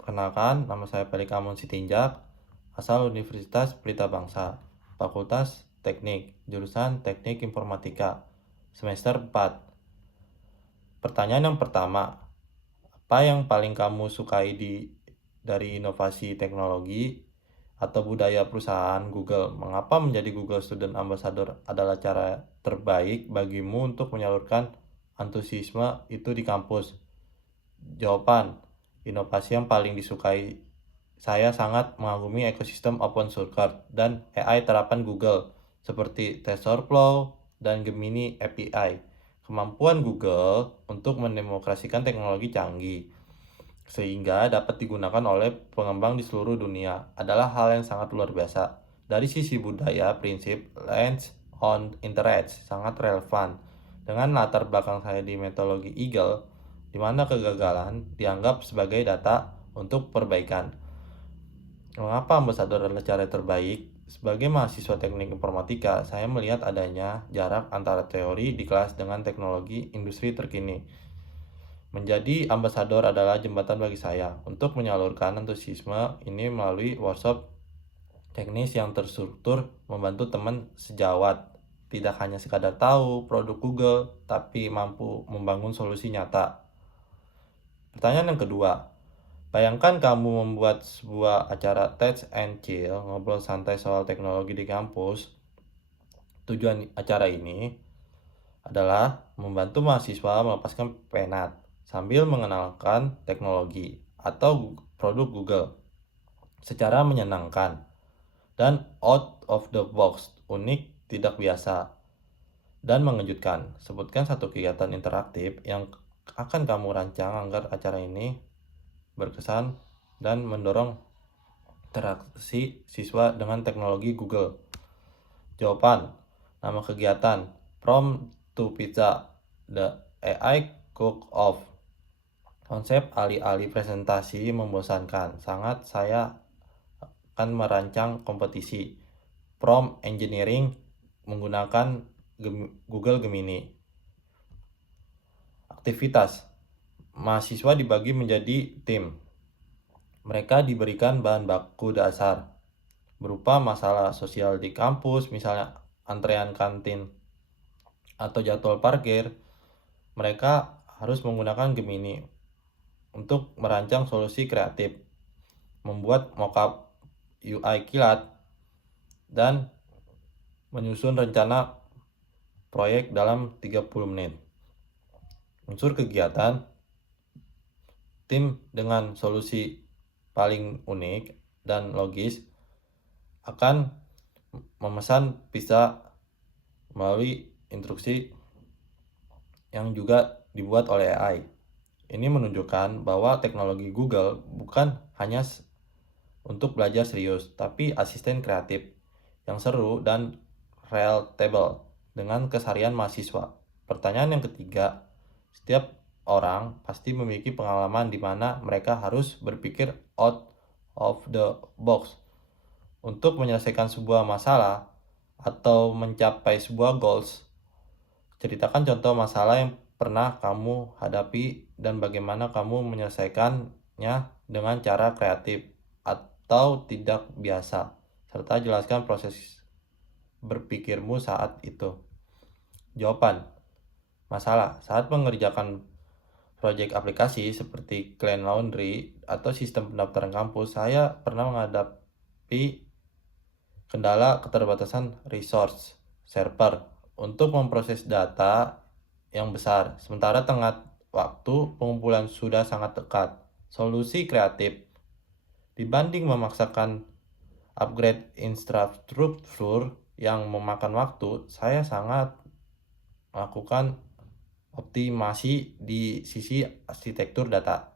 Perkenalkan, nama saya Pelikamun Sitinjak, asal Universitas Pelita Bangsa, Fakultas Teknik, jurusan Teknik Informatika, semester 4. Pertanyaan yang pertama, apa yang paling kamu sukai dari inovasi teknologi atau budaya perusahaan Google? Mengapa menjadi Google Student Ambassador adalah cara terbaik bagimu untuk menyalurkan antusiasme itu di kampus? Jawaban, inovasi yang paling disukai saya sangat mengagumi ekosistem open source dan AI terapan Google seperti TensorFlow dan Gemini API. Kemampuan Google untuk mendemokrasikan teknologi canggih sehingga dapat digunakan oleh pengembang di seluruh dunia adalah hal yang sangat luar biasa. Dari sisi budaya, prinsip Lens on Interest sangat relevan dengan latar belakang saya di metodologi Eagle, di mana kegagalan dianggap sebagai data untuk perbaikan. Mengapa ambasador adalah cara terbaik? Sebagai mahasiswa teknik informatika, saya melihat adanya jarak antara teori di kelas dengan teknologi industri terkini. Menjadi ambasador adalah jembatan bagi saya untuk menyalurkan antusiasme ini melalui workshop teknis yang terstruktur, membantu teman sejawat tidak hanya sekadar tahu produk Google, tapi mampu membangun solusi nyata. Pertanyaan yang kedua, bayangkan kamu membuat sebuah acara Tech and Chill, ngobrol santai soal teknologi di kampus. Tujuan acara ini adalah membantu mahasiswa melepaskan penat sambil mengenalkan teknologi atau produk Google secara menyenangkan dan out of the box, unik, tidak biasa, dan mengejutkan. Sebutkan satu kegiatan interaktif yang akan kamu rancang agar acara ini berkesan dan mendorong interaksi siswa dengan teknologi Google. Jawaban, nama kegiatan, From to Pizza, The AI Cook-Off. Konsep alih-alih presentasi membosankan. Saya akan merancang kompetisi prompt engineering menggunakan Google Gemini. Aktivitas, mahasiswa dibagi menjadi tim. Mereka diberikan bahan baku dasar berupa masalah sosial di kampus, misalnya antrean kantin atau jadwal parkir. Mereka harus menggunakan Gemini untuk merancang solusi kreatif, membuat mockup UI kilat, dan menyusun rencana proyek dalam 30 menit. Unsur kegiatan, tim dengan solusi paling unik dan logis akan memesan pizza melalui instruksi yang juga dibuat oleh AI. Ini menunjukkan bahwa teknologi Google bukan hanya untuk belajar serius, tapi asisten kreatif yang seru dan relatable dengan keseharian mahasiswa. Pertanyaan yang ketiga, setiap orang pasti memiliki pengalaman di mana mereka harus berpikir out of the box untuk menyelesaikan sebuah masalah atau mencapai sebuah goals. Ceritakan contoh masalah yang pernah kamu hadapi dan bagaimana kamu menyelesaikannya dengan cara kreatif atau tidak biasa, serta jelaskan proses berpikirmu saat itu. Jawaban, masalah saat mengerjakan proyek aplikasi seperti Clean Laundry atau sistem pendaftaran kampus, saya pernah menghadapi kendala keterbatasan resource server untuk memproses data yang besar, sementara tengah waktu pengumpulan sudah sangat dekat. Solusi kreatif, dibanding memaksakan upgrade infrastruktur yang memakan waktu, saya sangat melakukan optimasi di sisi arsitektur data.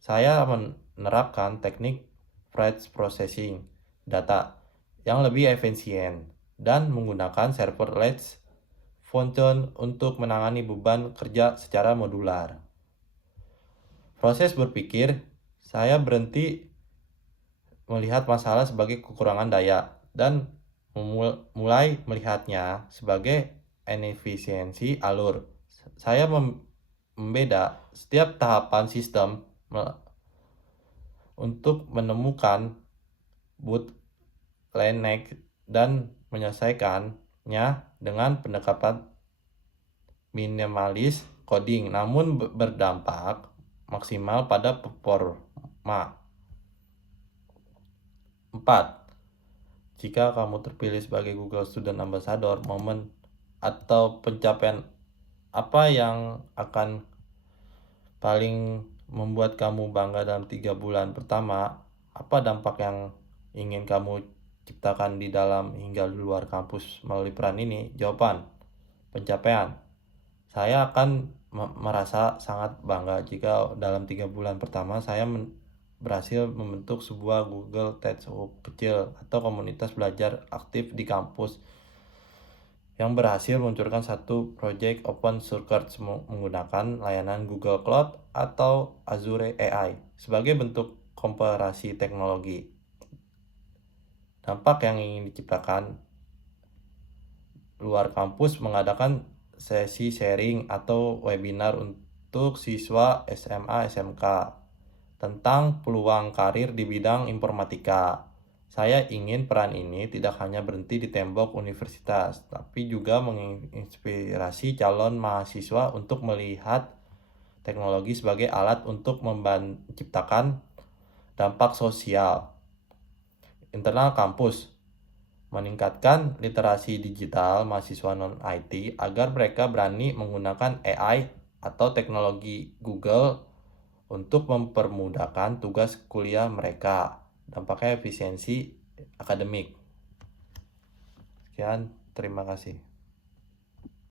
Saya menerapkan teknik batch processing data yang lebih efisien dan menggunakan serverless function untuk menangani beban kerja secara modular. Proses berpikir, saya berhenti melihat masalah sebagai kekurangan daya dan mulai melihatnya sebagai inefisiensi alur. Saya membeda setiap tahapan sistem untuk menemukan bottleneck dan menyelesaikannya dengan pendekatan minimalis coding, namun berdampak maksimal pada performa. 4. Jika kamu terpilih sebagai Google Student Ambassador, momen atau pencapaian apa yang akan paling membuat kamu bangga dalam 3 bulan pertama? Apa dampak yang ingin kamu ciptakan di dalam hingga di luar kampus melalui peran ini? Jawaban: pencapaian. Saya akan merasa sangat bangga jika dalam 3 bulan pertama saya berhasil membentuk sebuah Google Textbook kecil atau komunitas belajar aktif di kampus yang berhasil meluncurkan satu proyek open source menggunakan layanan Google Cloud atau Azure AI sebagai bentuk komparasi teknologi. Dampak yang ingin diciptakan: luar kampus mengadakan sesi sharing atau webinar untuk siswa SMA SMK tentang peluang karir di bidang informatika. Saya ingin peran ini tidak hanya berhenti di tembok universitas, tapi juga menginspirasi calon mahasiswa untuk melihat teknologi sebagai alat untuk menciptakan dampak sosial. Internal kampus meningkatkan literasi digital mahasiswa non-IT agar mereka berani menggunakan AI atau teknologi Google untuk mempermudahkan tugas kuliah mereka. Dampaknya efisiensi akademik. Sekian, terima kasih.